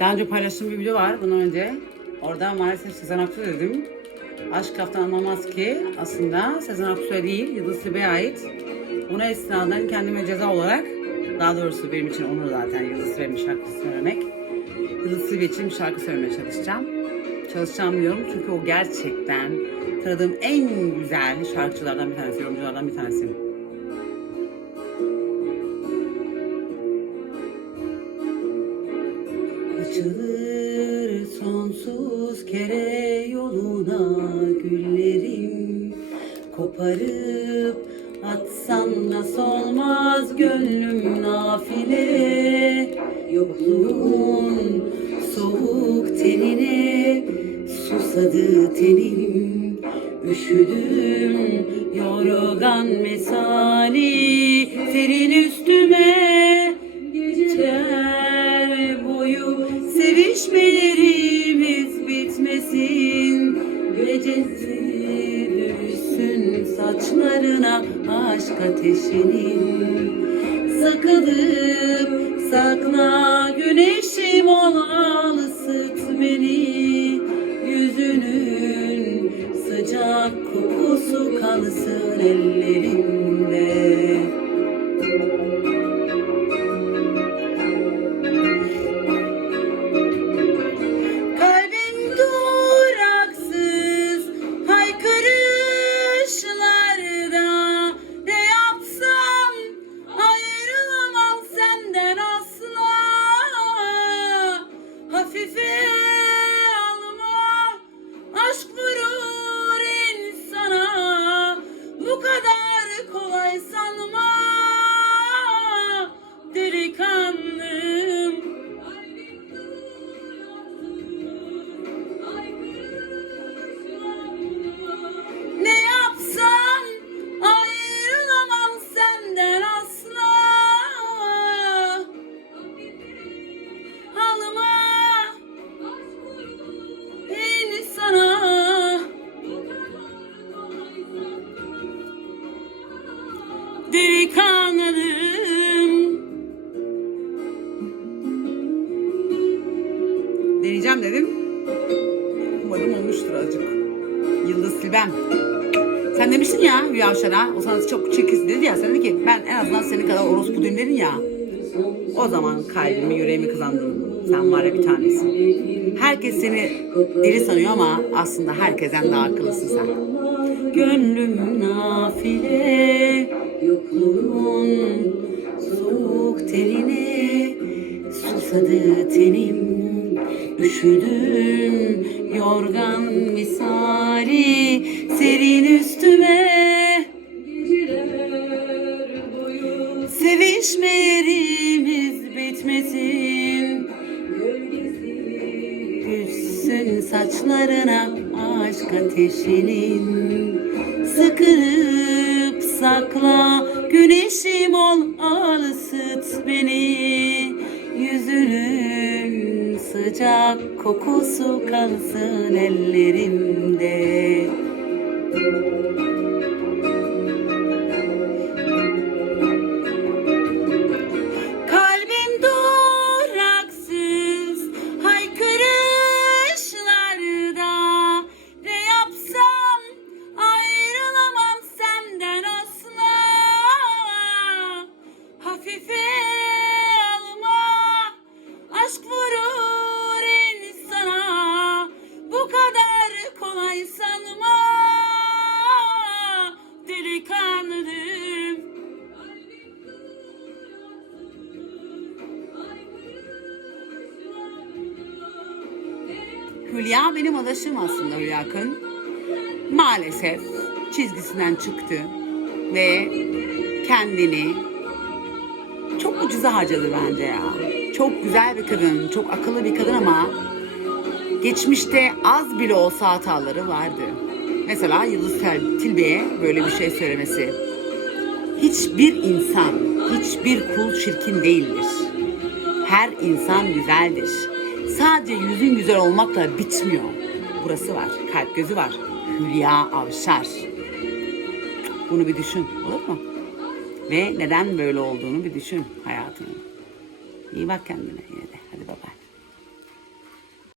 Daha önce paylaştığım bir video var bundan önce. Orada maalesef Sezen Aksu dedim. Aşk laftan anlamaz ki aslında Sezen Aksu'ya değil Yıldız Tilbe'ye ait. Buna istinaden kendime ceza olarak daha doğrusu benim için onur zaten Yıldız Tilbe'nin şarkısı söylemek. Yıldız Tilbe için bir şarkı söylemeye çalışacağım. Çalışacağım diyorum çünkü o gerçekten tanıdığım en güzel şarkıcılardan bir tanesi, yorumculardan bir tanesi. Açılır sonsuz kere yoluna güllerim. Koparıp atsam nasıl olmaz gönlüm nafile. Yokluğun soğuk tenine susadı tenim. Üşüdüm yorgan mesali senin Gecesi düşsün saçlarına aşk ateşinin Sakılıp sakla güneşim ol al ısıt beni. Yüzünün sıcak kokusu kalsın ellerimde Delikanlım Deneyeceğim dedim. Umarım olmuştur azıcık. Yıldız Silbem. Sen demiştin ya Hülya o sana çok çirkinsin dedi ya, sen dedi ki ben en azından senin kadar orospu dinlerim ya. O zaman kalbimi, yüreğimi kazandın. Sen var ya bir tanesin. Herkes seni deli sanıyor ama aslında herkesten daha akıllısın sen. Gönlüm nafile, yokluğun soğuk teline susadı tenim. Üşüdüm yorgan misali serin üstüme Düşsün saçlarına aşk ateşinin Sıkılıp sakla. Güneşim ol al ısıt beni. Yüzünün sıcak kokusu kalsın ellerimde Hülya benim adaşım aslında Hülya Akın. Maalesef çizgisinden çıktı ve kendini çok ucuza harcadı bence ya. Çok güzel bir kadın, çok akıllı bir kadın ama geçmişte az bile olsa hataları vardı. Mesela Yıldız Tilbe'ye böyle bir şey söylemesi. Hiçbir insan, hiçbir kul çirkin değildir. Her insan güzeldir. Sadece yüzün güzel olmakla bitmiyor. Burası var, kalp gözü var. Hülya Avşar. Bunu bir düşün, olur mu? Ve neden böyle olduğunu bir düşün hayatının. İyi bak kendine yine de. Hadi baba.